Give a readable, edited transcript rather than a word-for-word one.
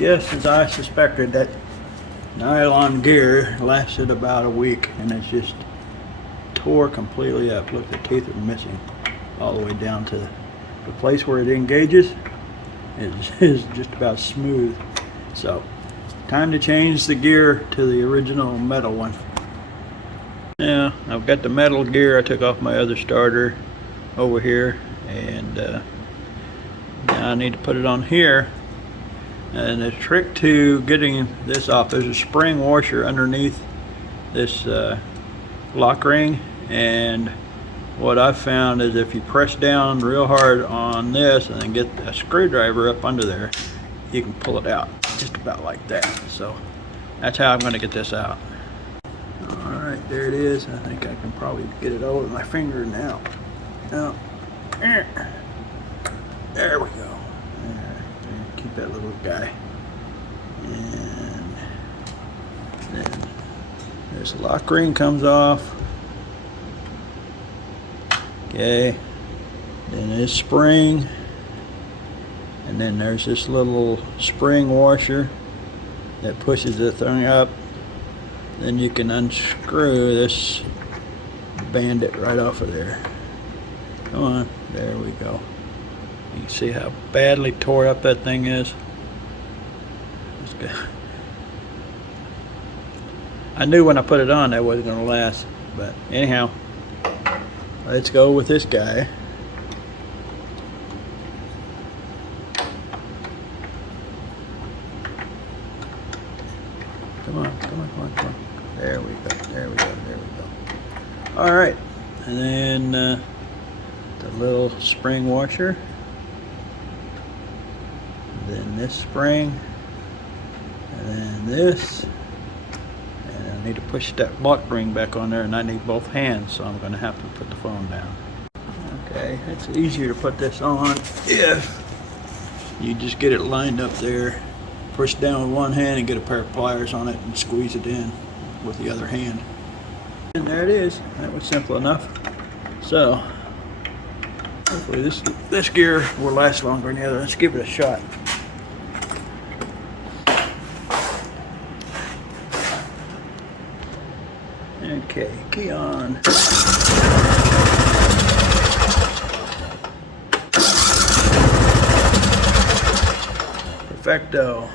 just as I suspected, that nylon gear lasted about a week and it's just tore completely up. Look, the teeth are missing all the way down to the place where it engages is just about smooth. So time to change the gear to the original metal one. Now I've got the metal gear. I took off my other starter over here, and now I need to put it on here. And the trick to getting this off, there's a spring washer underneath this lock ring, and what I've found is if you press down real hard on this and then get a screwdriver up under there, you can pull it out just about like that. So that's how I'm going to get this out. Alright, there it is. I think I can probably get it over my finger now. Now, there we go. Keep that little guy. And then this lock ring comes off. Okay. Then this spring. And then there's this little spring washer that pushes the thing up. Then you can unscrew this bandit right off of there. Come on. There we go. You can see how badly tore up that thing is. That's good. I knew when I put it on that wasn't going to last, but anyhow, let's go with this guy. Come on, come on, come on, come on. There we go, there we go, there we go. All right, and then the little spring washer. Then this spring, and then this, and I need to push that lock ring back on there, and I need both hands, so I'm going to have to put the phone down. Okay, it's easier to put this on if you just get it lined up there, push down with one hand and get a pair of pliers on it and squeeze it in with the other hand. And there it is. That was simple enough. So hopefully this gear will last longer than the other. Let's give it a shot. Okay, key on. Perfecto.